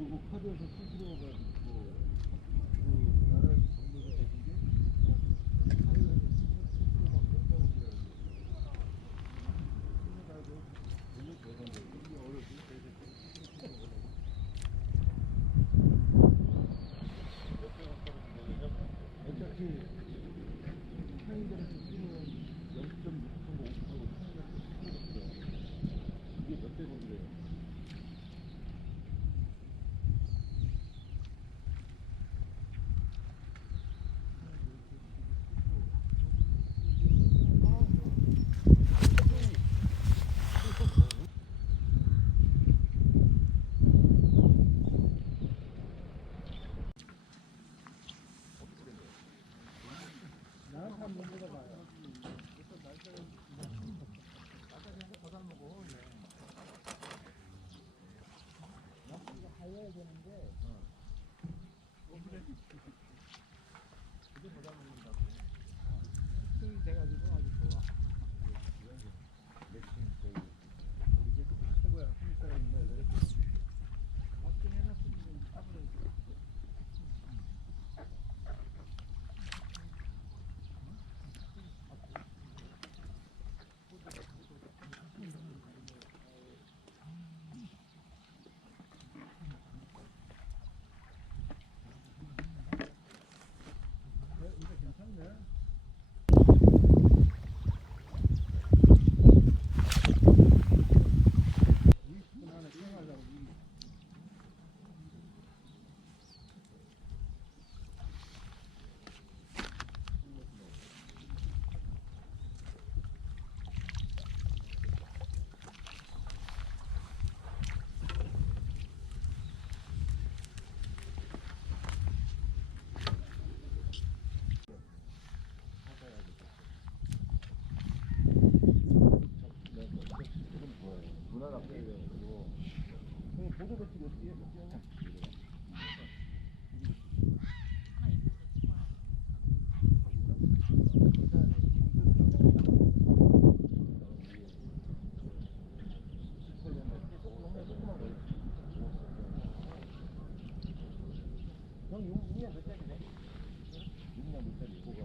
이거 카드에서 수수료가지고 그 나라 정부에서 내준 게 카드에서 수수료가 몇 백억이라는 거. 근데 나도 돈을 대단해. 이게 어렸을 때 수수료 몇 백억짜리 내냐면 어차피 상인들한테 쓰는 0.6%, 5% 이게 몇 백억이래요. 나한테 한 문제가 봐요. 일단 날짜를 더 먹어. 낙지가 하얘야 되는데. 그게 더 잘 먹는다고. 숙성이 돼가지고 아주 좋아. 맥심 거의 우리 집 최고야. 한국 사람인데 맞긴 해놨으면 따버려야지. 이거 괜찮네. 문화가 빼고 보도 배치 어떻게 해? 형 6년 몇 살이네? 6년 몇 살이 이거가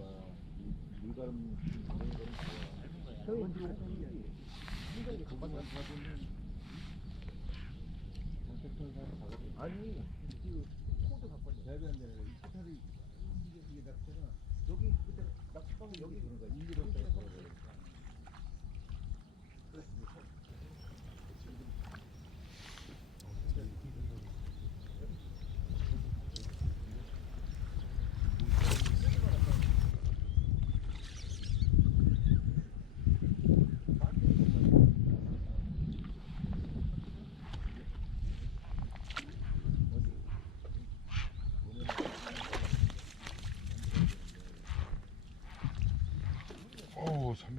물가름 형이 지금 힘들게 금방 가보면 아니 그 코드 바꿨네. 대비 안 되네. 이 포탈이 이게 낙서가 여기 그때 낙서방이 여기 그런 거야. 인기로 따라서 어우, 3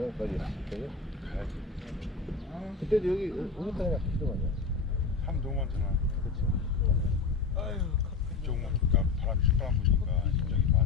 저녁까지. 그래? 가야지. 그때도 여기 오니까 그냥 갔더만요. 사람 너무 많잖아. 그렇죠. 이쪽만 그러니까 바람이 휘바람 부니까 저기 막